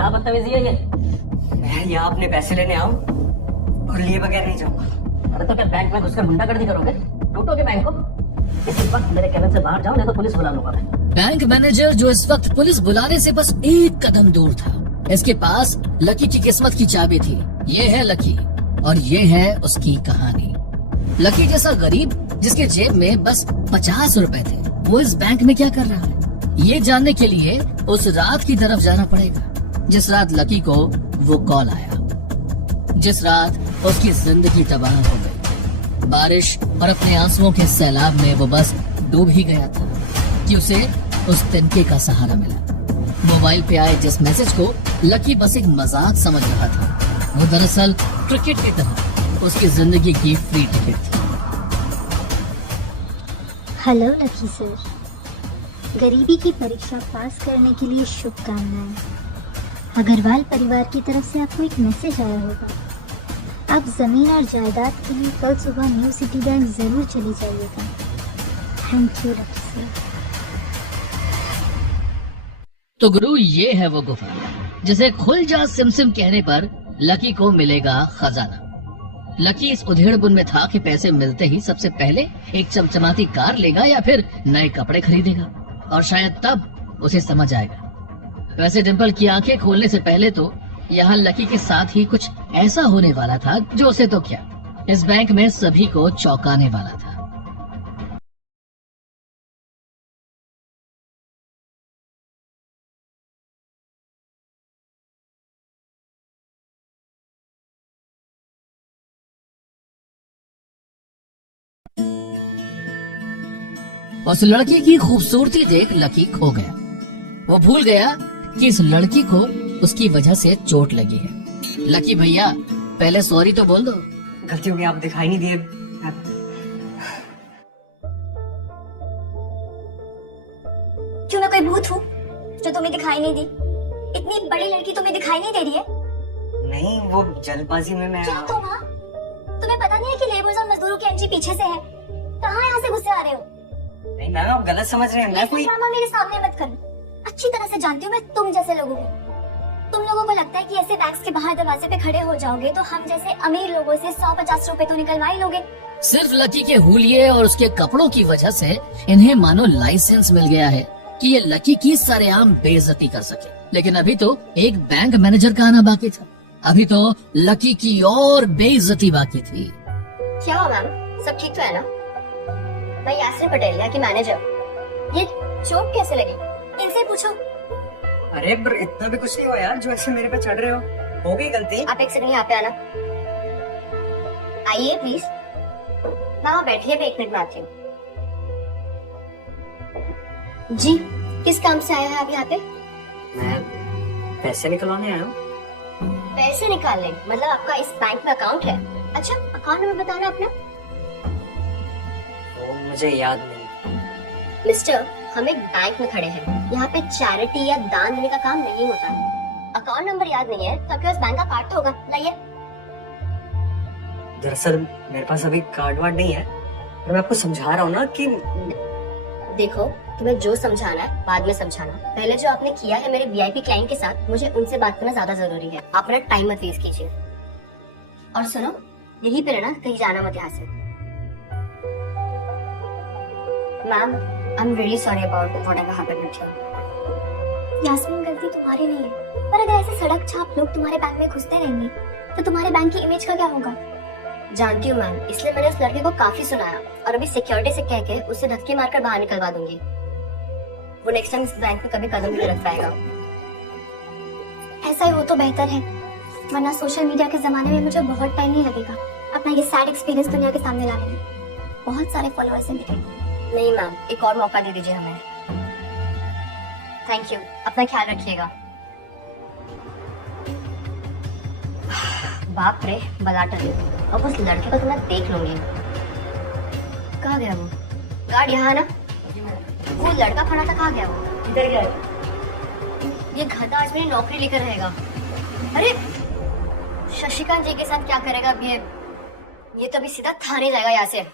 क्या बदतमीजी है ये? मैं यहाँ अपने पैसे लेने आऊँ और लिए बगैर नहीं जाऊँगा। अरे तो क्या बैंक में घुसकर गुंडागर्दी करोगे? लूटोगे बैंक को? इसी वक्त मेरे कैबिन से बाहर जाओ, नहीं तो पुलिस बुला लूंगा मैं। बैंक मैनेजर जो इस वक्त पुलिस बुलाने से बस एक कदम दूर था, इसके पास लकी की किस्मत की चाबी थी। ये है लकी और ये है उसकी कहानी। लकी जैसा गरीब जिसके जेब में बस 50 रुपए थे, वो इस बैंक में क्या कर रहा है, ये जानने के लिए उस रात की तरफ जाना पड़ेगा जिस रात लकी को वो कॉल आया, जिस रात उसकी जिंदगी तबाह हो गई। बारिश और अपने आंसुओं के सैलाब में वो बस डूब ही गया था कि उसे उस तिनके का सहारा मिला। मोबाइल पे आए जिस मैसेज को लकी बस एक मजाक समझ रहा था, वो दरअसल क्रिकेट की तरह उसकी जिंदगी की फ्री टिकट थी। हेलो लकी सर, गरीबी की परीक्षा पास करने के लिए शुभकामनाएं। अग्रवाल परिवार की तरफ से आपको एक मैसेज आया होगा। आप जमीन और जायदाद के लिए कल सुबह न्यू सिटी बैंक जरूर चली जाइएगा। Thank you lucky sir. तो गुरु, ये है वो गुफा जिसे खुल जा सिमसिम कहने पर लकी को मिलेगा खजाना। लकी इस उधेड़बुन में था कि पैसे मिलते ही सबसे पहले एक चमचमाती कार लेगा या फिर नए कपड़े खरीदेगा, और शायद तब उसे समझ आएगा। वैसे डिंपल की आंखें खोलने से पहले तो यहाँ लकी के साथ ही कुछ ऐसा होने वाला था जो उसे तो क्या, इस बैंक में सभी को चौंकाने वाला था। उस लड़की की खूबसूरती देख लकी खो गया। वो भूल गया कि इस लड़की को उसकी वजह से चोट लगी है। लकी भैया, पहले सॉरी तो बोल दो। गलती हो गई, आप दिखाई नहीं दिए। क्यों मैं कोई भूत हूँ जो तुम्हें दिखाई नहीं दी? इतनी बड़ी लड़की तुम्हें दिखाई नहीं दे रही है? नहीं, वो जल्दबाजी में मैं क्या तुम? हाँ, तुम्हें पता नहीं है कि लेबर्स और मजदूरों की एंट्री पीछे से है? कहाँ यहाँ से गुस्से आ रहे हो? नहीं मैम, आप गलत समझ रहे हैं। मैं कोई ड्रामा मेरे सामने मत करना। अच्छी तरह से जानती हूँ मैं तुम जैसे लोगों को। तुम लोगों को लगता है कि ऐसे बैंक्स के बाहर दरवाजे पे खड़े हो जाओगे तो हम जैसे अमीर लोगों से 150 रुपए तो निकलवा ही लोगे। सिर्फ लकी के हुलिये और उसके कपड़ों की वजह से इन्हें मानो लाइसेंस मिल गया है कि ये लकी की सरेआम बेइज्जती कर सके। लेकिन अभी तो एक बैंक मैनेजर का आना बाकी था, अभी तो लकी की और बेइज्जती बाकी थी। क्या हुआ मैम, सब ठीक तो है ना? मैं यास्मीन पटेल, यहाँ की मैनेजर। ये चोट कैसे लगी? इनसे पूछो। अरे पर इतना भी कुछ नहीं हुआ यार, जो ऐसे मेरे पे चढ़ रहे हो गई गलती। आप एक सेकंड यहाँ पे आना। आइए प्लीज। वहाँ बैठिए, मैं 1 मिनट में आती हूँ। जी, किस काम से आया है आप यहाँ पे? मैं पैसे निकलवाने आया हूँ। पैसे निकालने? मतलब आपका इस बैंक में अकाउंट है? अच्छा, अकाउंट नंबर बताना अपना। वो मुझे याद नहीं। मिस्टर, हम एक बैंक में खड़े हैं, यहाँ पे चैरिटी या दान देने का काम नहीं होता। अकाउंट नंबर याद नहीं है तो आपके पास बैंक का कार्ड तो होगा, लाइए। दरअसल मेरे पास अभी कार्ड वार्ड नहीं है, पर मैं आपको समझा रहा हूँ ना कि देखो, तुम्हें जो समझाना है बाद में समझाना। पहले जो आपने किया है मेरे वीआईपी क्लाइंट के साथ, मुझे उनसे बात करना ज्यादा जरूरी है। आप अपना टाइम मत वेस्ट कीजिए। और सुनो, यहीं पे रहना, कहीं जाना मत यहाँ से। Ma'am, I am very sorry about whatever happened with you. Yasmin, गलती तुम्हारी नहीं है, पर अगर ऐसे सड़क छाप लोग तुम्हारे बैंक में घुसते रहेंगे तो तुम्हारे बैंक की इमेज का क्या होगा? जानती हूँ मैम, इसलिए मैंने उस लड़के को काफी सुनाया और अभी सिक्योरिटी से कह के उसे धक्के मारकर बाहर निकलवा दूंगी। वो नेक्स्ट टाइम इस बैंक में कभी कदम नहीं रख पाएगा। ऐसा ही हो तो बेहतर है, वरना सोशल मीडिया के जमाने में मुझे बहुत टाइम नहीं लगेगा अपना ये सैड एक्सपीरियंस दुनिया के सामने लाने में। बहुत सारे फॉलोअर्स हैं मेरे। नहीं मैम, एक और मौका दे दीजिए हमें। थैंक यू, अपना ख्याल रखिएगा। बाप रे, बला टली। अब उस लड़के को तो मैं देख लूंगी। कहाँ गया वो? गार्ड यहाँ ना? वो लड़का खड़ा था, कहाँ गया वो? इधर गया। ये गधा आज मेरी नौकरी लेकर रहेगा। अरे शशिकांत जी के साथ क्या करेगा अब ये तो अभी सीधा थाने जाएगा यहाँ से।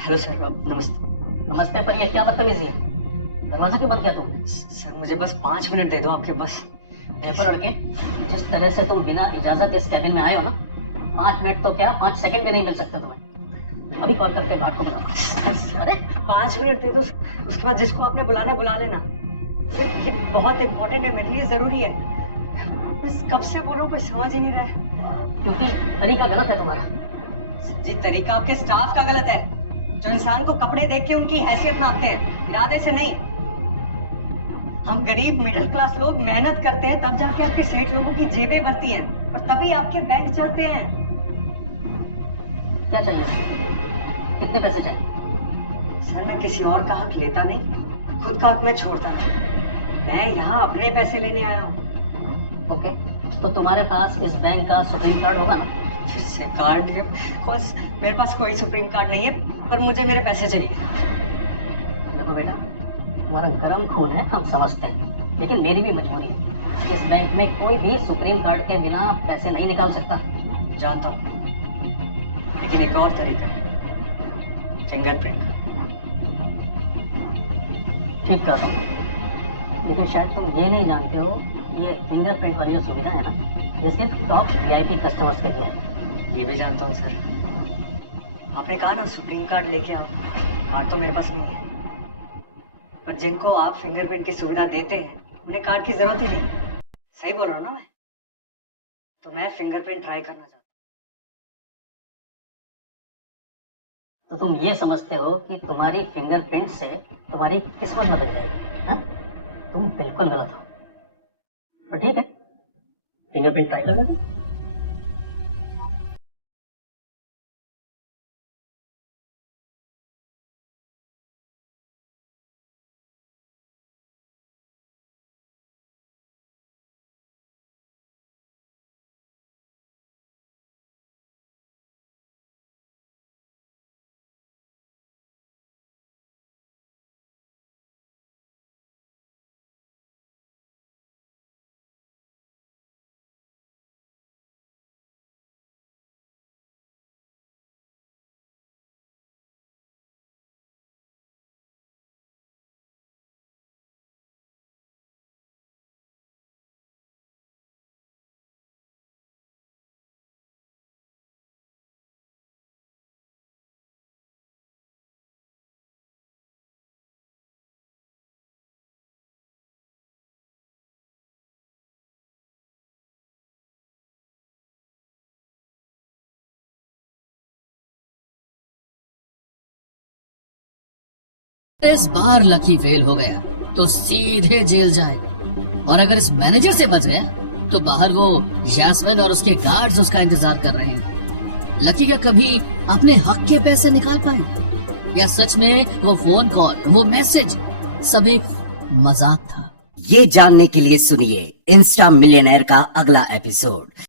हेलो सर, नमस्ते। नमस्ते, पर ये क्या बदतमीजी है? दरवाजा क्यों बंद किया तुमने? सर मुझे बस 5 मिनट दे दो आपके बस। देखो लड़के, जिस तरह से तुम बिना इजाजत इस कैबिन में आए हो ना, 5 मिनट तो क्या 5 सेकंड भी नहीं मिल सकते तुम्हें। अभी कॉल करके गार्ड को बुलाओ। अरे 5 मिनट दे दो, उसके बाद जिसको आपने बुलाना बुला लेना। ये बहुत इम्पोर्टेंट है, मेरे लिए जरूरी है। बस कब से बोलूं, कोई समझ ही नहीं रहा है। क्योंकि तरीका गलत है तुम्हारा। जी तरीका आपके स्टाफ का गलत है, जो इंसान को कपड़े देख के उनकी हैसियत नापते हैं, इरादे से नहीं। हम गरीब मिडिल क्लास लोग मेहनत करते हैं, तब जाके आपके सेठ लोगों की जेबें भरती हैं, और तभी आपके बैंक चलते हैं। क्या चाहिए? कितने पैसे चाहिए? सर मैं किसी और का हक लेता नहीं, खुद का हक मैं छोड़ता नहीं। मैं यहाँ अपने पैसे लेने आया हूँ। ओके, तो तुम्हारे पास इस बैंक का सुप्रीम कार्ड होगा ना? फिर से कार्ड? मेरे पास कोई सुप्रीम कार्ड नहीं है, पर मुझे मेरे पैसे चाहिए। देखो बेटा, तुम्हारा गर्म खून है, हम समझते हैं, लेकिन मेरी भी मजबूरी है। इस बैंक में कोई भी सुप्रीम कार्ड के बिना पैसे नहीं निकाल सकता। जानता हूँ, लेकिन एक और तरीका है, फिंगरप्रिंट। ठीक कहता हूँ, लेकिन शायद तुम ये नहीं जानते हो, ये फिंगरप्रिंट वाली जो सुविधा है ना, ये सिर्फ टॉप वीआईपी कस्टमर्स के लिए है। ये भी जानता हूँ सर। आपने कहा ना सुप्रीम कार्ड लेके आओ, कार्ड तो मेरे पास नहीं है, पर जिनको आप फिंगरप्रिंट की सुविधा देते हैं उन्हें कार्ड की जरूरत ही नहीं। सही बोल रहा हूँ ना मैं? तो मैं फिंगरप्रिंट ट्राई करना चाहता हूँ। तो तुम ये समझते हो कि तुम्हारी फिंगरप्रिंट से तुम्हारी किस्मत बदल जाएगी? हाँ? तुम बिल्कुल गलत हो। पर ठीक है, फिंगरप्रिंट ट्राई कर लेते हैं। इस बार लकी फेल हो गया तो सीधे जेल जाएगा, और अगर इस मैनेजर से बच गया तो बाहर वो यास्मिन और उसके गार्ड्स उसका इंतजार कर रहे हैं। लकी क्या कभी अपने हक के पैसे निकाल पाए, या सच में वो फोन कॉल, वो मैसेज सब एक मजाक था? ये जानने के लिए सुनिए इंस्टा मिलियनेयर का अगला एपिसोड।